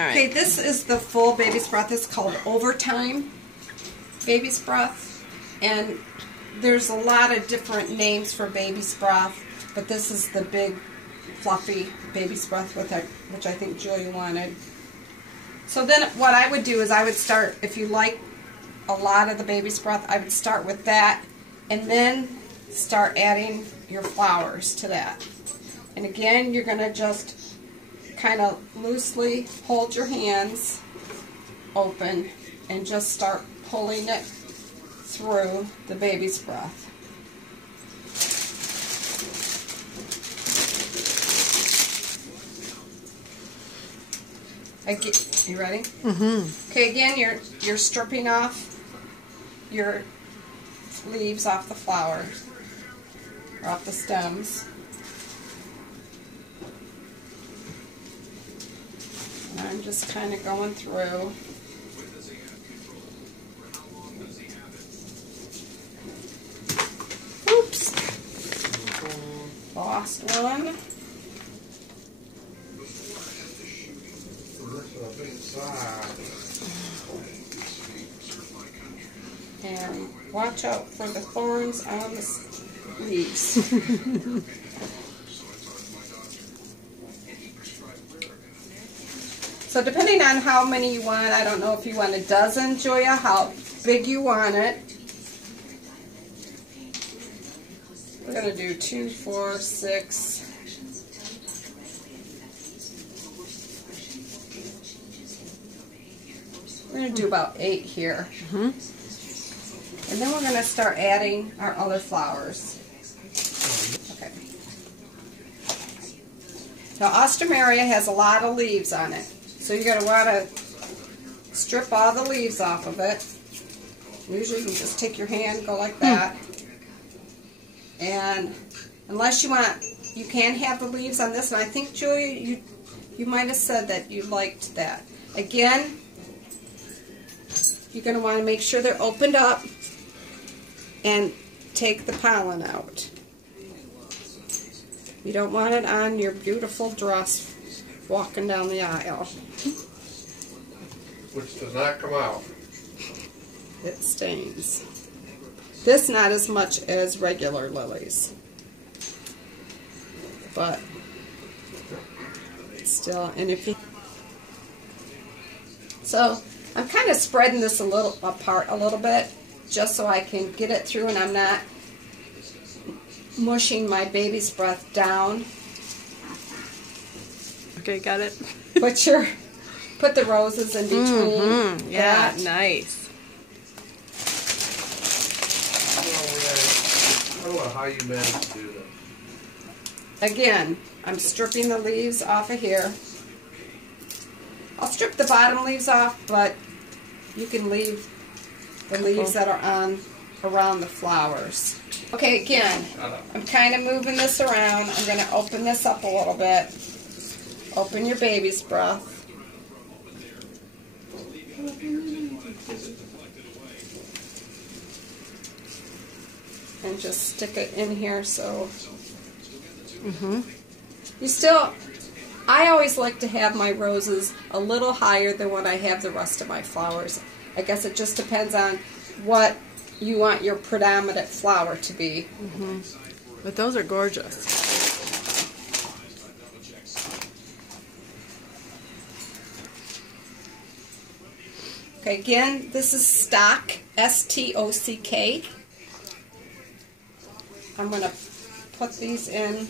right. Okay, this is the full baby's breath. It's called Overtime baby's breath. And there's a lot of different names for baby's breath, but this is the big, fluffy baby's breath with it, which I think Julia wanted. So then what I would do is I would start, if you like a lot of the baby's breath, I would start with that and then start adding your flowers to that. And again, you're going to just kind of loosely hold your hands open and just start pulling it through the baby's breath. You ready? Mm-hmm. Okay, again, you're stripping off your leaves off the flower, or off the stems. And I'm just kind of going through. Oops. Lost one. And watch out for the thorns on the leaves. So depending on how many you want, I don't know if you want a dozen, Julia, how big you want it. We're going to do 2, 4, 6. We're going to do about 8 here. Mm-hmm. And then we're going to start adding our other flowers. Okay. Now, Ostomeria has a lot of leaves on it. So you're going to want to strip all the leaves off of it. Usually you can just take your hand, go like that. And unless you want, you can have the leaves on this. And I think, Julia, you might have said that you liked that. Again, you're going to want to make sure they're opened up and take the pollen out. You don't want it on your beautiful dress walking down the aisle. Which does not come out. It stains. This not as much as regular lilies, but it's still, and if you, so I'm kind of spreading this a little apart a little bit just so I can get it through and I'm not mushing my baby's breath down. Okay, got it. Put the roses in between. Mm-hmm. Yeah, that. Nice. I don't know how you managed to do that. Again, I'm stripping the leaves off of here. I'll strip the bottom leaves off, but you can leave the leaves that are on around the flowers. Okay, again, I'm kind of moving this around. I'm going to open this up a little bit. Open your baby's breath. And just stick it in here so you still, I always like to have my roses a little higher than what I have the rest of my flowers. I guess it just depends on what you want your predominant flower to be. But those are gorgeous. Okay, again, this is stock, S-T-O-C-K. I'm going to put these in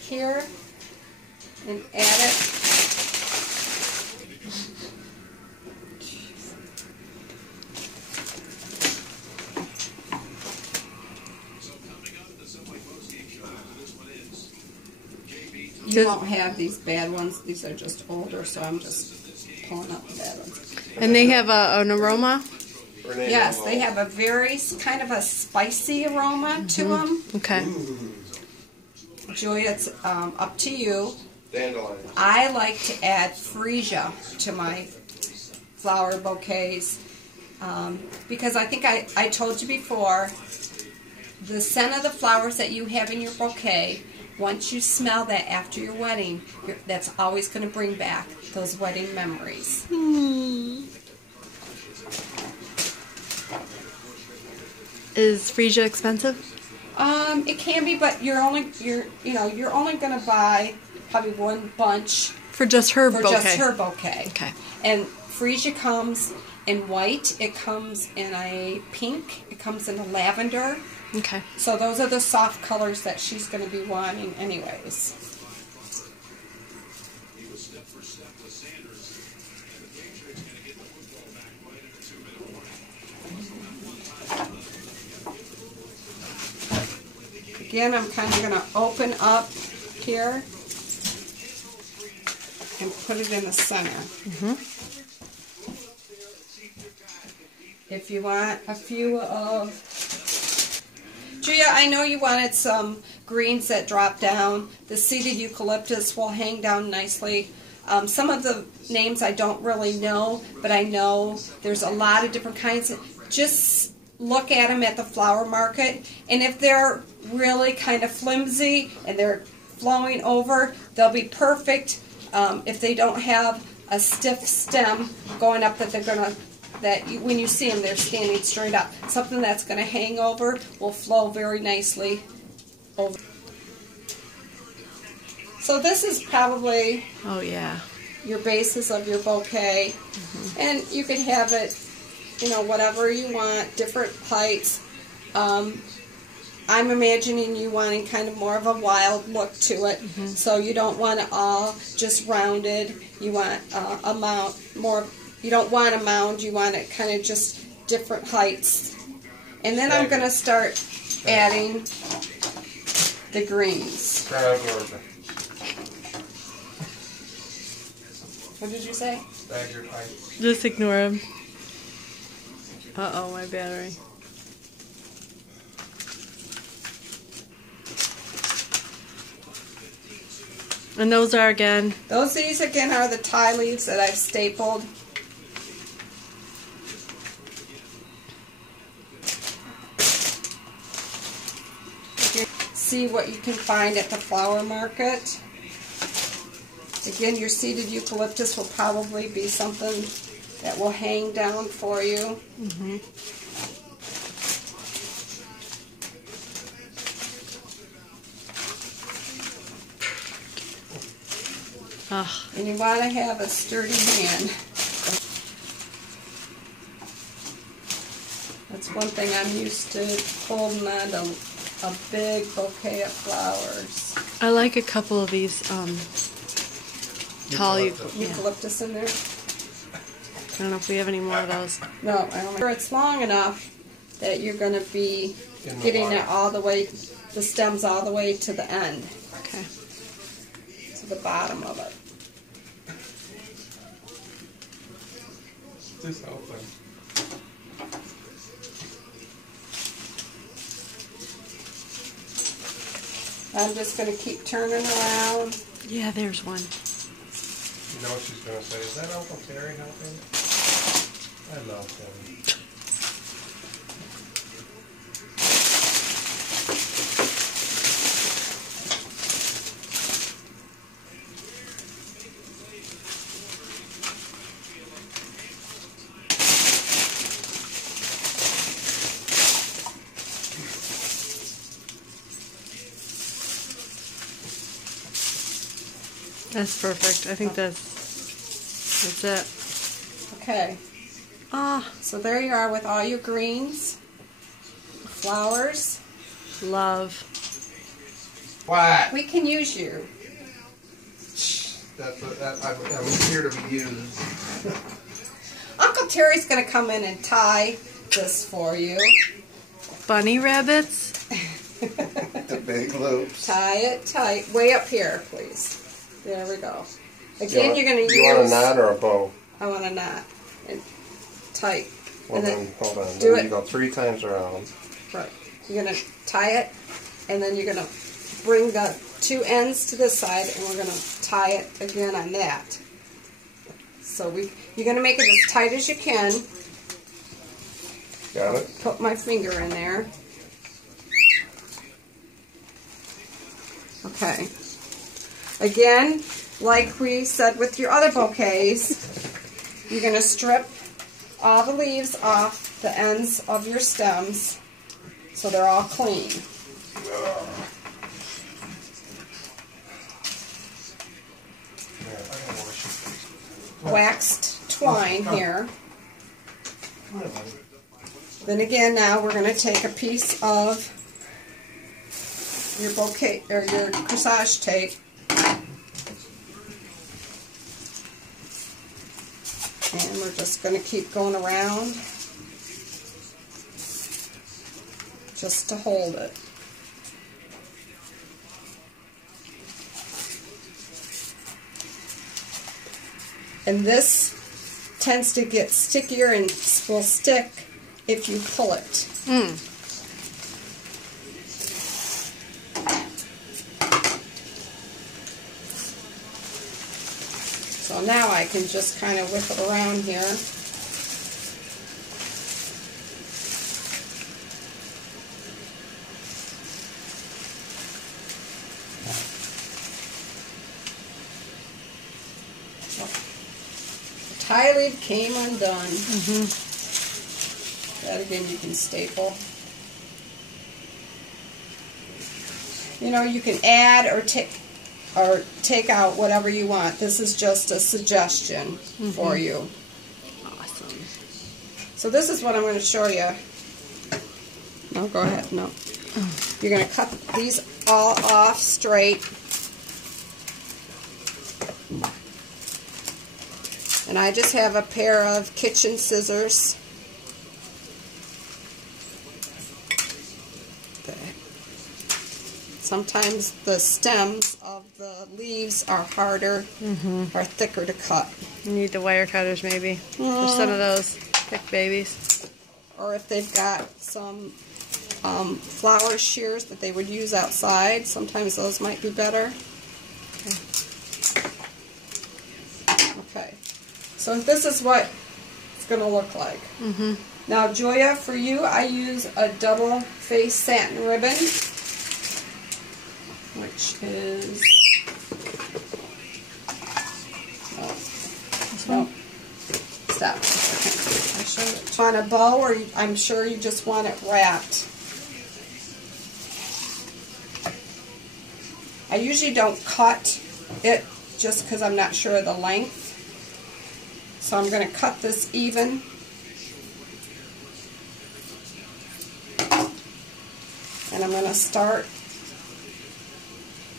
here and add it. You won't have these bad ones. These are just older, so I'm just pulling up the bad ones. And they have an aroma? Yes, they have a very kind of a spicy aroma to them. Okay. Julia, it's up to you. Dandelion. I like to add freesia to my flower bouquets because I think I told you before, the scent of the flowers that you have in your bouquet once you smell that after your wedding, that's always going to bring back those wedding memories. Is freesia expensive? It can be, but you're only going to buy probably one bunch For just her for bouquet? just her bouquet. Okay. And freesia comes in white, it comes in a pink, it comes in a lavender. Okay. So those are the soft colors that she's going to be wanting anyways. Again, I'm kind of going to open up here and put it in the center. If you want a few of... Julia, I know you wanted some greens that drop down. The seeded eucalyptus will hang down nicely. Some of the names I don't really know, but I know there's a lot of different kinds. Just look at them at the flower market, and if they're really kind of flimsy and they're flowing over, they'll be perfect. If they don't have a stiff stem going up that they're going to, when you see them, they're standing straight up. Something that's going to hang over will flow very nicely over. So this is probably Oh, yeah. your basis of your bouquet. And you can have it, whatever you want, different heights. I'm imagining you wanting kind of more of a wild look to it. So you don't want it all just rounded. You want a mound more. You don't want a mound. You want it kind of just different heights. And then I'm going to start adding the greens. What did you say? Staggered heights. Just ignore him. Uh-oh, my battery. And those are, again... These again are the tie leaves that I've stapled. See what you can find at the flower market. Again, your seeded eucalyptus will probably be something that will hang down for you. And you want to have a sturdy hand. That's one thing I'm used to, holding on to a big bouquet of flowers. I like a couple of these tall Eucalyptus in there? I don't know if we have any more of those. No, I don't. It's long enough that you're going to be getting it all the way, the stems all the way to the end. Okay. To the bottom of it. This open. I'm just going to keep turning around. Yeah, there's one. You know what she's going to say? Is that Uncle Terry helping? I love him. That's perfect. I think that's it. Okay. So there you are with all your greens, flowers. Love. What? We can use you. I'm here to be used. Uncle Terry's going to come in and tie this for you. Bunny rabbits. The big loops. Tie it tight. Way up here, please. There we go. Again, you're going to use... You want a knot or a bow? I want a knot. And tight. Well, and then, hold on. Do Then it. you go 3 times around. Right. You're going to tie it, and then you're going to bring the 2 ends to this side, and we're going to tie it again on that. So you're going to make it as tight as you can. Got it? Put my finger in there. Okay. Again, like we said with your other bouquets, you're going to strip all the leaves off the ends of your stems so they're all clean. Waxed twine here. Then again, now we're going to take a piece of your bouquet or your corsage tape and we're just going to keep going around just to hold it. And this tends to get stickier and will stick if you pull it. So now I can just kind of whip it around here. The tie leaf came undone. That again you can staple. You know, you can add or take out whatever you want. This is just a suggestion for you. Awesome. So this is what I'm going to show you. No, go ahead. No. You're going to cut these all off straight. And I just have a pair of kitchen scissors. Sometimes the stems of the leaves are harder, are thicker to cut. You need the wire cutters maybe for some of those thick babies. Or if they've got some flower shears that they would use outside, sometimes those might be better. Okay, so this is what it's going to look like. Now, Joya, for you, I use a double-face satin ribbon, which is, no, stop. I showed it on a bow, or I'm sure you just want it wrapped. I usually don't cut it just because I'm not sure of the length. So I'm going to cut this even. And I'm going to start.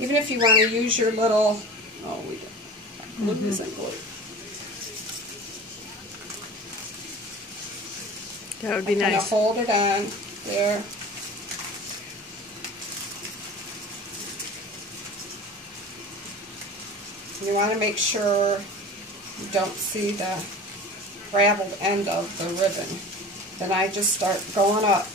Even if you want to use your little, oh, we don't, glue isn't glue. That would be nice. I'm going to hold it on there. You want to make sure you don't see the raveled end of the ribbon. Then I just start going up.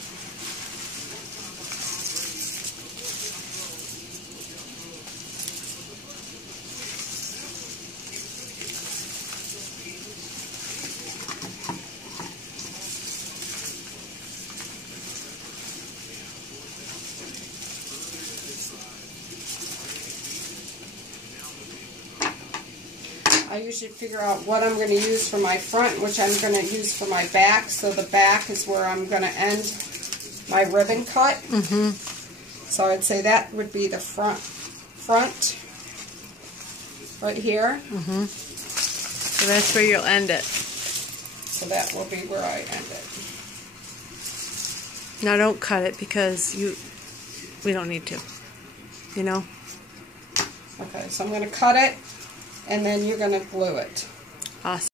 I usually figure out what I'm going to use for my front, which I'm going to use for my back. So the back is where I'm going to end my ribbon cut. So I'd say that would be the front right here. So that's where you'll end it. So that will be where I end it. Now don't cut it because we don't need to, you know? Okay, so I'm going to cut it, and then you're going to glue it. Awesome.